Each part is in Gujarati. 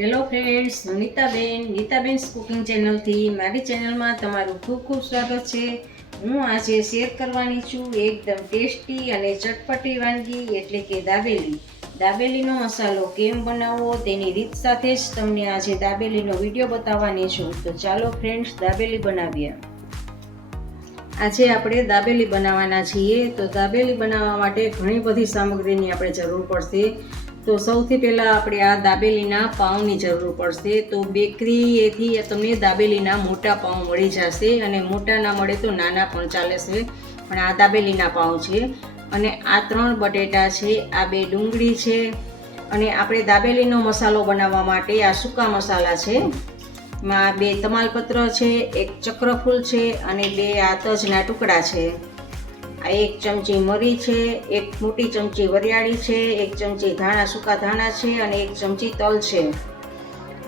હેલો ફ્રેન્ડ્સ હું નીતાબેન નીતાબેન્સ કુકિંગ ચેનલથી મારી ચેનલમાં તમારું ખૂબ ખૂબ સ્વાગત છે. હું આજે શેર કરવાની છું એકદમ ટેસ્ટી અને ચટપટી વાનગી, એટલે કે દાબેલી. દાબેલીનો મસાલો કેમ બનાવવો, તેની રીત સાથે જ તમને આજે દાબેલીનો વીડિયો બતાવવાની છું. તો ચાલો ફ્રેન્ડ્સ દાબેલી બનાવીએ. આજે આપણે દાબેલી બનાવવાના છીએ. તો દાબેલી બનાવવા માટે ઘણી બધી સામગ્રીની આપણે જરૂર પડશે. તો સૌથી પહેલાં આપણે આ દાબેલીના પાઉંની જરૂર પડશે. તો બેકરીએથી તમને દાબેલીના મોટા પાઉં મળી જશે અને મોટા ના મળે તો નાના પણ ચાલે છે. પણ આ દાબેલીના પાઉં છે અને આ ત્રણ બટેટા છે, આ બે ડુંગળી છે અને આપણે દાબેલીનો મસાલો બનાવવા માટે આ સૂકા મસાલા છે. માં બે તમાલપત્ર છે, એક ચક્રફૂલ છે અને બે આ તજના ટુકડા છે. આ એક ચમચી મરી છે, એક મોટી ચમચી વરિયાળી છે, એક ચમચી ધાણા, સૂકા ધાણા છે અને એક ચમચી તલ છે.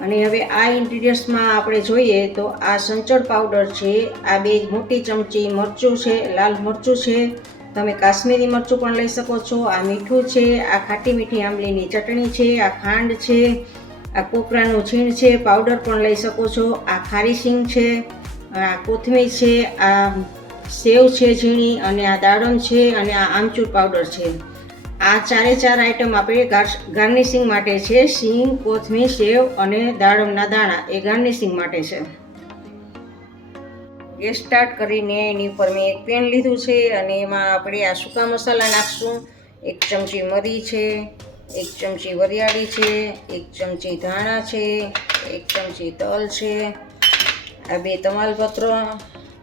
અને હવે આ ઇન્ગ્રીડિયન્ટ્સમાં આપણે જોઈએ તો આ સંચળ પાવડર છે, આ બે મોટી ચમચી મરચું છે, લાલ મરચું છે. તમે કાશ્મીરી મરચું પણ લઈ શકો છો, આ મીઠું છે, આ ખાટી મીઠી આંબલીની ચટણી છે, આ ખાંડ છે, આ કોપરાનું છીણ છે, પાવડર પણ લઈ શકો છો, આ ખારી સિંગ છે, આ કોથમીર છે, આ સેવ છે, ઝીણી અને આ દાડમ છે અને આ આમચૂર પાવડર છે. આ ચારે ચાર આઈટમ આપણે ગાર્નિશિંગ માટે છે. સિંગ કોથમીર, સેવ અને દાડમના દાણા એ ગાર્નિશિંગ માટે છે. ગેસ સ્ટાર્ટ કરીને એની ઉપર મેં એક પેન લીધું છે અને એમાં આપણે આ સૂકા મસાલા નાખશું. એક ચમચી મરી છે, એક ચમચી વરિયાળી છે, એક ચમચી ધાણા છે, એક ચમચી તલ છે, આ બે તમાલપત્ર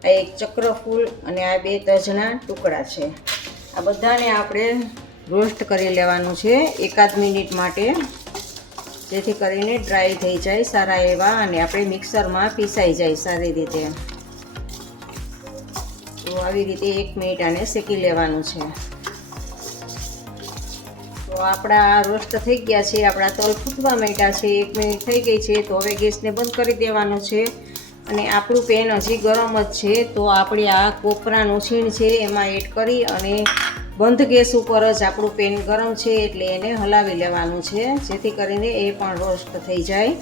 આ એક ચક્રફૂલ અને આ બે તજના ટુકડા છે. આ બધાને આપણે રોસ્ટ કરી લેવાનું છે એકાદ મિનિટ માટે. જેથી કરીને ડ્રાય થઈ જાય સારા એવા અને આપણે મિક્સરમાં પીસાઈ જાય સારી રીતે. તો આવી રીતે એક મિનિટ આને શેકી લેવાનું છે. તો આપણા રોસ્ટ થઈ ગયા છે, આપણા તલ ફૂટવા માંડ્યા છે, એક મિનિટ થઈ ગઈ છે, તો હવે ગેસને બંધ કરી દેવાનો છે. અને આપણું પેન હજી ગરમ જ છે, તો આપણે આ કોપરાનું છીણ છે એમાં એડ કરી અને બંધ ગેસ ઉપર જ આપણું પેન ગરમ છે એટલે એને હલાવી લેવાનું છે, જેથી કરીને એ પણ રોસ્ટ થઈ જાય.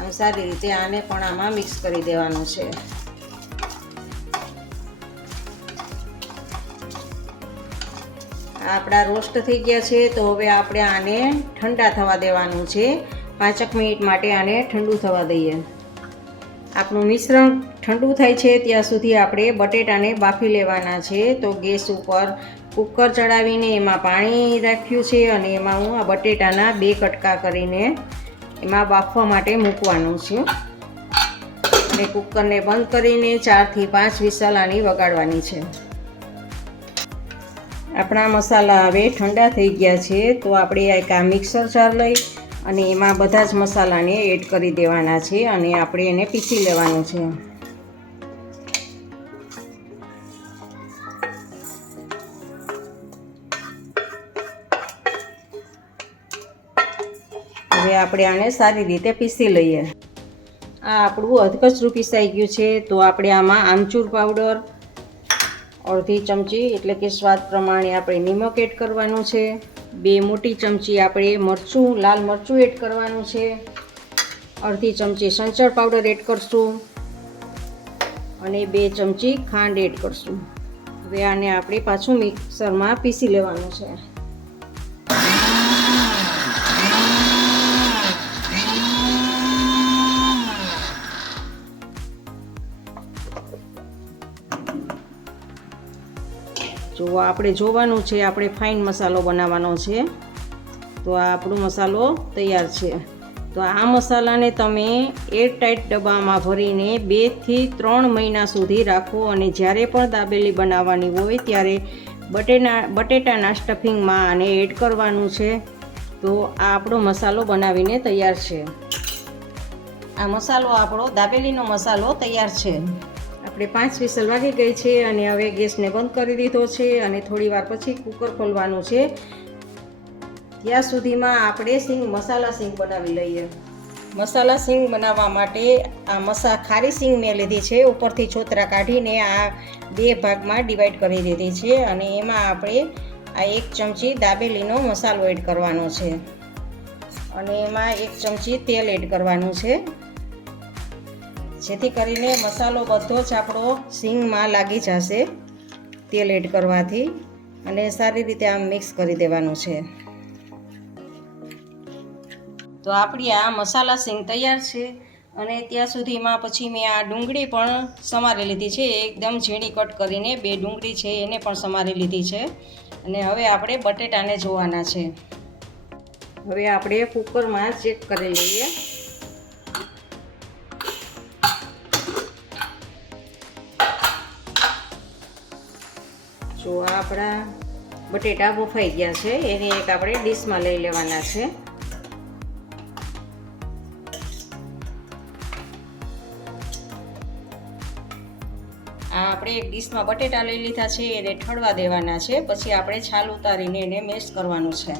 આમ સારી રીતે આને પણ આમાં મિક્સ કરી દેવાનું છે. આપણા રોસ્ટ થઈ ગયા છે, તો હવે આપણે આને ઠંડા થવા દેવાનું છે. પાંચક મિનિટ માટે આને ઠંડુ થવા દઈએ. આપણું મિશ્રણ ઠંડુ થાય છે, ત્યાં સુધી આપણે બટેટાને બાફી લેવાના છે. તો ગેસ ઉપર કુકર ચડાવીને એમાં પાણી રાખ્યું છે અને એમાં હું આ બટેટાના બે કટકા કરીને એમાં બાફવા માટે મૂકવાનું છું. અને કુકરને બંધ કરીને ચારથી પાંચ વિસલાની વગાડવાની છે. આપણા મસાલા હવે ઠંડા થઈ ગયા છે. તો આપણે એક આ મિક્સર જાર લઈ અને એમાં બધા જ મસાલાને એડ કરી દેવાના છે અને આપણે એને પીસી લેવાનું છે. હવે આપણે આને સારી રીતે પીસી લઈએ. આ આપણું અધકચરું પીસાઈ ગયું છે, તો આપણે આમાં આમચૂર પાવડર, અડધી ચમચી એટલે કે સ્વાદ પ્રમાણે આપણે નિમક એડ કરવાનું છે. બે મોટી ચમચી આપણે મરચું, લાલ મરચું એડ કરવાનું છે. અડધી ચમચી સંચળ પાવડર એડ કરશું અને બે ચમચી ખાંડ એડ કરશું. હવે આને આપણે પાછું મિક્સરમાં પીસી લેવાનું છે. જો આપણે જોવાનું છે, આપણે ફાઇન મસાલો બનાવવાનો છે. તો આ આપણો મસાલો તૈયાર છે. તો આ મસાલાને તમે એરટાઈટ ડબ્બામાં ભરીને બેથી ત્રણ મહિના સુધી રાખો અને જ્યારે પણ દાબેલી બનાવવાની હોય ત્યારે બટેના, બટેટાના સ્ટફિંગમાં આને એડ કરવાનું છે. તો આ આપણો મસાલો બનાવીને તૈયાર છે. આ મસાલો આપણો દાબેલીનો મસાલો તૈયાર છે. આપણે પાંચ વિસલ વાગી ગઈ છે અને હવે ગેસને બંધ કરી દીધો છે અને થોડી વાર પછી કુકર ખોલવાનું છે. ત્યાં સુધીમાં આપણે સિંગ મસાલા સિંગ બનાવી લઈએ. મસાલા સિંગ બનાવવા માટે આ મસા ખારી સિંગ મેં લીધી છે. ઉપરથી છોતરા કાઢીને આ બે ભાગમાં ડિવાઈડ કરી દીધી છે અને એમાં આપણે આ એક ચમચી દાબેલીનો મસાલો એડ કરવાનો છે. અને એમાં એક ચમચી તેલ એડ કરવાનું છે. જેથી કરીને મસાલો બધો જ આપણો સિંગમાં લાગી જશે તેલ એડ કરવાથી અને સારી રીતે આમ મિક્સ કરી દેવાનું છે. તો આપણી આ મસાલા સિંગ તૈયાર છે અને ત્યાં સુધીમાં પછી મેં આ ડુંગળી પણ સમારી લીધી છે. એકદમ ઝીણી કટ કરીને બે ડુંગળી છે એને પણ સમારી લીધી છે. અને હવે આપણે બટેટાને જોવાના છે. હવે આપણે કુકરમાં ચેક કરી લઈએ. જો આ આપણા બટેટા બફાઈ ગયા છે, એને એક આપણે ડીશમાં લઈ લેવાના છે. આ આપણે એક ડીશમાં બટેટા લઈ લીધા છે, એને ઠળવા દેવાના છે, પછી આપણે છાલ ઉતારીને એને મેશ કરવાનું છે.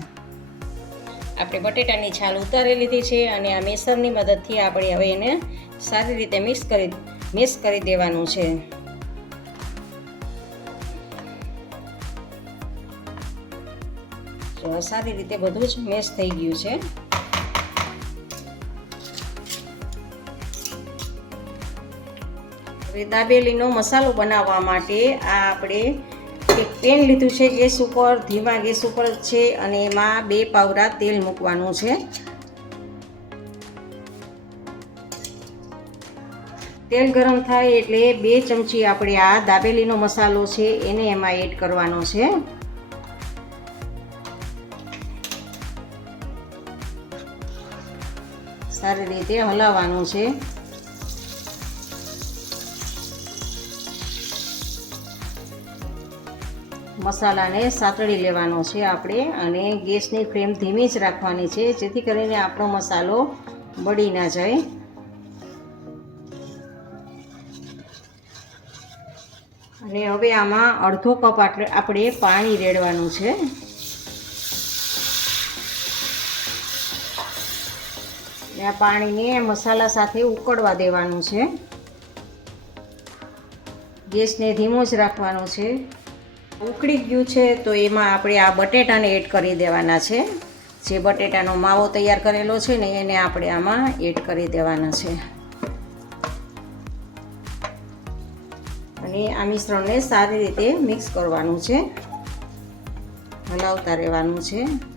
આપણે બટેટાની છાલ ઉતારી લીધી છે અને આ મેસરની મદદથી આપણે હવે એને સારી રીતે મિક્સ કરી મિક્સ કરી દેવાનું છે. સારી રીતે બધું જ મેશ થઈ ગયું છે. હવે દાબેલીનો મસાલો બનાવવા માટે આ આપણે એક પેન લીધું છે, ગેસ ઉપર, ધીમા ગેસ ઉપર છે અને એમાં બે પાવરા તેલ મૂકવાનું છે. તેલ ગરમ થાય એટલે બે ચમચી આપણે આ દાબેલીનો મસાલો છે એને એમાં એડ કરવાનો છે. સારી રીતે હલાવવાનું છે. મસાલાને સાતળી લેવાનો છે આપણે અને ગેસની ફ્લેમ ધીમી જ રાખવાની છે, જેથી કરીને આપણો મસાલો બળી ના જાય. અને હવે આમાં અડધો કપ આપણે પાણી રેડવાનું છે. અને આ પાણીને મસાલા સાથે ઉકળવા દેવાનું છે. ગેસને ધીમો જ રાખવાનો છે. ઉકળી ગયું છે તો એમાં આપણે આ બટેટાને એડ કરી દેવાના છે. જે બટેટાનો માવો તૈયાર કરેલો છે ને એને આપણે આમાં એડ કરી દેવાના છે. અને આ મિશ્રણને સારી રીતે મિક્સ કરવાનું છે. હલાવતા રહેવાનું છે.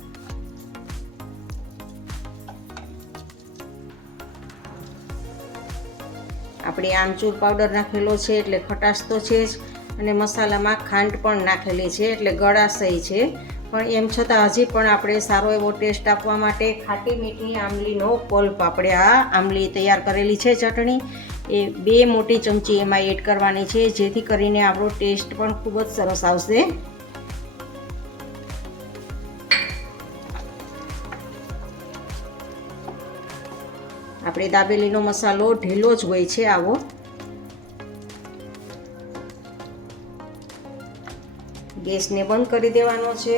આપણે આમચૂર પાવડર નાખેલો છે એટલે ખટાશ તો છે જ. અને મસાલામાં ખાંડ પણ નાખેલી છે એટલે ગળાશય છે. પણ એમ છતાં હજી પણ આપણે સારો એવો ટેસ્ટ આપવા માટે ખાટી મીઠી આંબલીનો પલ્પ આપણે આ આંબલી તૈયાર કરેલી છે ચટણી. એ બે મોટી ચમચી એમાં એડ કરવાની છે જેથી કરીને આપણો ટેસ્ટ પણ ખૂબ જ સરસ આવશે. આપણે દાબેલીનો મસાલો ઢીલો જ હોય છે આવો. ગેસને બંધ કરી દેવાનો છે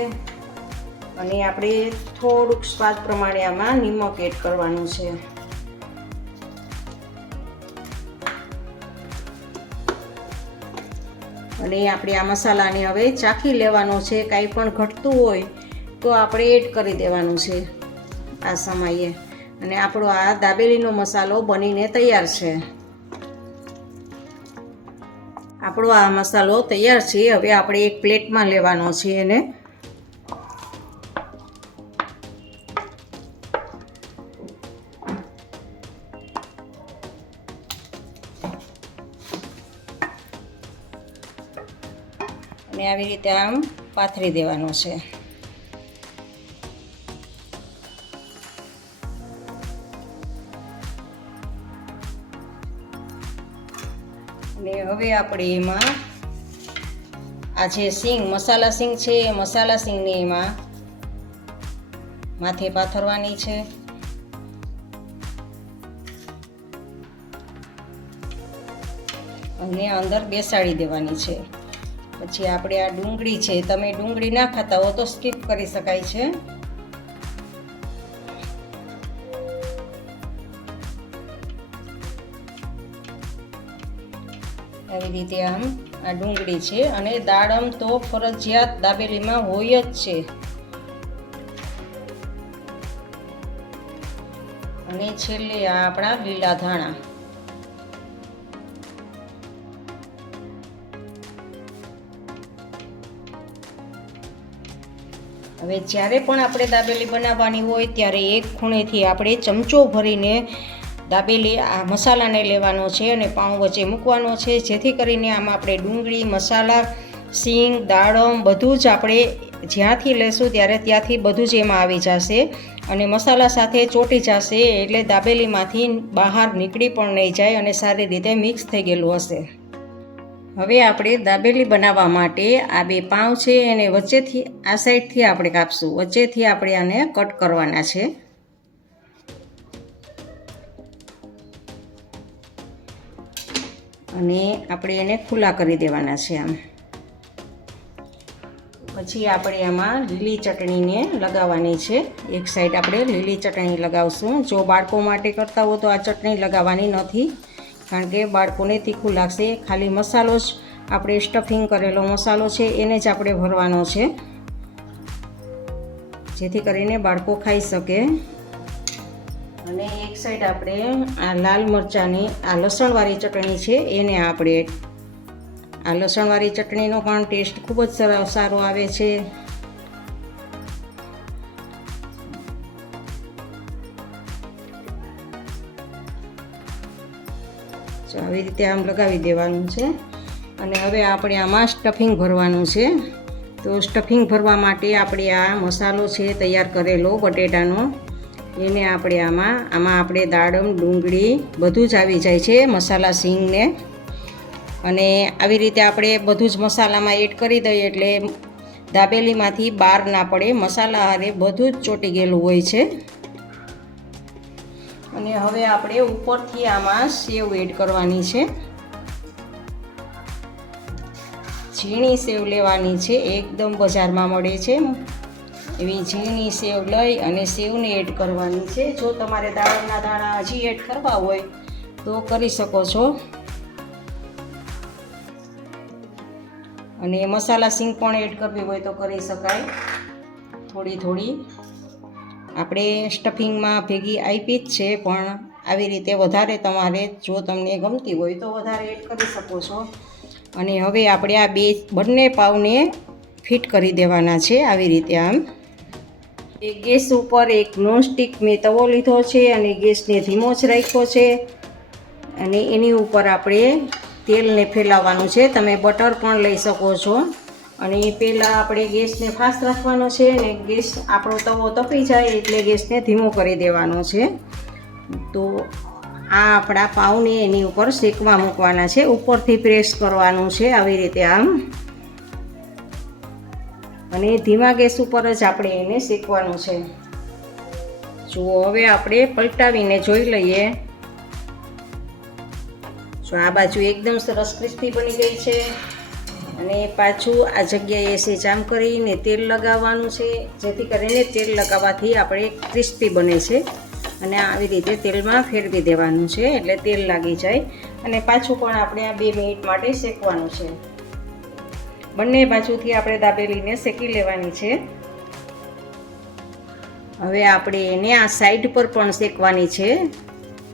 અને આપણે થોડુંક સ્વાદ પ્રમાણે આમાં નિમક એડ કરવાનું છે. અને આપણે આ મસાલાને હવે ચાખી લેવાનો છે, કાંઈ પણ ઘટતું હોય તો આપણે એડ કરી દેવાનું છે આ સમયે. અને આપણો આ દાબેલીનો મસાલો બનીને તૈયાર છે. આપણો આ મસાલો તૈયાર છે. હવે આપણે એક પ્લેટમાં લેવાનો છે એને. અને આવી રીતે આમ પાથરી દેવાનો છે. હવે આપણે એમાં આ જે સિંગ, મસાલા સિંગ છે, એ મસાલા સિંગને એમાં માથે પાથરવાની છે. અને અંદર બેસાડી દેવાની છે. પછી આપણે આ ડુંગળી છે, તમે ડુંગળી ના ખાતા હો તો સ્કીપ કરી શકાય છે. આવી રીતે આમ આ ડુંગળી છે અને દાડમ તો ફરજિયાત દાબેલીમાં હોય જ છે. અને છેલ્લે આ આપણા લીલા ધાણા. હવે જ્યારે પણ આપણે દાબેલી બનાવવાની હોય ત્યારે એક ખૂણેથી આપણે ચમચો ભરીને દાબેલી આ મસાલાને લેવાનો છે અને પાઉં વચ્ચે મૂકવાનો છે. જેથી કરીને આમાં આપણે ડુંગળી, મસાલા, સિંગ, દાડમ બધું જ આપણે જ્યાંથી લેશું ત્યારે ત્યાંથી બધું જ એમાં આવી જશે અને મસાલા સાથે ચોટી જશે એટલે દાબેલીમાંથી બહાર નીકળી પણ નહીં જાય અને સારી રીતે મિક્સ થઈ ગયેલું હશે. હવે આપણે દાબેલી બનાવવા માટે આ બે પાઉં છે એને વચ્ચેથી, આ સાઈડથી આપણે કાપશું. વચ્ચેથી આપણે આને કટ કરવાના છે. અને આપણે એને ખુલ્લા કરી દેવાના છે આમ. પછી આપણે આમાં લીલી ચટણીને લગાવવાની છે. એક સાઈડ આપણે લીલી ચટણી લગાવશું. જો બાળકો માટે કરતા હો તો આ ચટણી લગાવવાની નથી. કારણ કે બાળકોને તીખું લાગશે. ખાલી મસાલો જ આપણે સ્ટફિંગ કરેલો મસાલો છે, એને જ આપણે ભરવાનો છે. જેથી કરીને બાળકો ખાઈ શકે. અને એક સાઈડ આપણે આ લાલ મરચાંની, આ લસણવાળી ચટણી છે, એને આપણે આ લસણવાળી ચટણીનો પણ ટેસ્ટ ખૂબ જ સારો આવે છે. આવી રીતે આમ લગાવી દેવાનું છે. અને હવે આપણે આમાં સ્ટફિંગ ભરવાનું છે. તો સ્ટફિંગ ભરવા માટે આપણે આ મસાલો છે, તૈયાર કરેલો, બટેટાનો. એને આપણે આમાં આમાં આપણે દાડમ, ડુંગળી બધું જ આવી જાય છે, મસાલા સિંગને. અને આવી રીતે આપણે બધું જ મસાલામાં એડ કરી દઈએ એટલે દાબેલીમાંથી બહાર ના પડે, મસાલા હારે બધું જ ચોટી ગયેલું હોય છે. અને હવે આપણે ઉપરથી આમાં સેવ એડ કરવાની છે. ઝીણી સેવ લેવાની છે, એકદમ બજારમાં મળે છે. એવી ઝીણી સેવ લઈ અને સેવને એડ કરવાની છે. જો તમારે દાળના દાણા હજી એડ કરવા હોય તો કરી શકો છો. અને મસાલા સિંગ પણ એડ કરવી હોય તો કરી શકાય. થોડી થોડી. આપણે સ્ટફિંગમાં ભેગી આપી જ છે, પણ આવી રીતે વધારે તમારે જો તમને ગમતી હોય તો વધારે એડ કરી શકો છો. અને હવે આપણે આ બે બંને પાવને ફિટ કરી દેવાના છે, આવી રીતે આમ. એ ગેસ ઉપર એક નોનસ્ટિક મેં તવો લીધો છે અને ગેસને ધીમો જ રાખ્યો છે. અને એની ઉપર આપણે તેલને ફેલાવવાનું છે. તમે બટર પણ લઈ શકો છો. અને એ પહેલાં આપણે ગેસને ફાસ્ટ રાખવાનો છે અને ગેસ આપણો તવો તપી જાય એટલે ગેસને ધીમો કરી દેવાનો છે. તો આ આપણા પાઉને એની ઉપર શેકવા મૂકવાના છે. ઉપરથી પ્રેસ કરવાનું છે. આવી રીતે આમ અને ધીમા ગેસ ઉપર જ આપણે એને શેકવાનું છે. જુઓ, હવે આપણે પલટાવીને જોઈ લઈએ. જો આ બાજુ એકદમ સરસ ક્રિસ્પી બની ગઈ છે. અને પાછું આ જગ્યાએ સેજામ કરીને તેલ લગાવવાનું છે, જેથી કરીને તેલ લગાવવાથી આપણે ક્રિસ્પી બને છે. અને આવી રીતે તેલમાં ફેરવી દેવાનું છે, એટલે તેલ લાગી જાય. અને પાછું પણ આપણે આ બે મિનિટ માટે શેકવાનું છે. બંને બાજુથી આપણે દાબેલીને શેકી લેવાની છે. હવે આપણે એને આ સાઈડ પર પણ શેકવાની છે.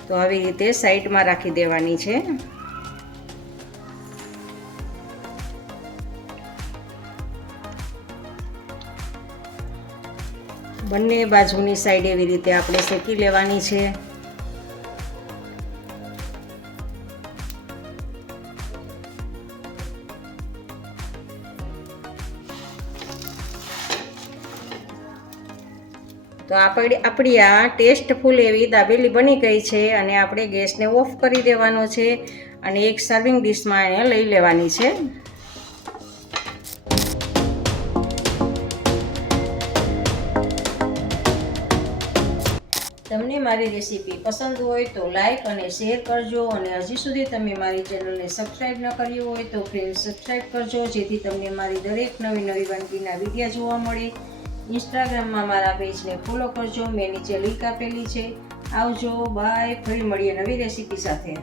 તો આવી રીતે સાઈડમાં રાખી દેવાની છે. બંને બાજુની સાઈડ એવી રીતે આપણે શેકી લેવાની છે. તો આપણી આપણી આ ટેસ્ટફુલ એવી દાબેલી બની ગઈ છે અને આપણે ગેસને ઓફ કરી દેવાનો છે અને એક સર્વિંગ ડીશમાં એને લઈ લેવાની છે. તમને મારી રેસીપી પસંદ હોય તો લાઈક અને શેર કરજો અને હજી સુધી તમે મારી ચેનલને સબસ્ક્રાઈબ ન કર્યું હોય તો ફ્રેન્ડ સબસ્ક્રાઈબ કરજો જેથી તમને મારી દરેક નવી નવી વાનગીના વિડીયા જોવા મળે. ઇન્સ્ટાગ્રામમાં મારા પેજને ફોલો કરજો. મેં નીચે લિંક આપેલી છે. આવજો. બાય ફરી મળીએ નવી રેસીપી સાથે.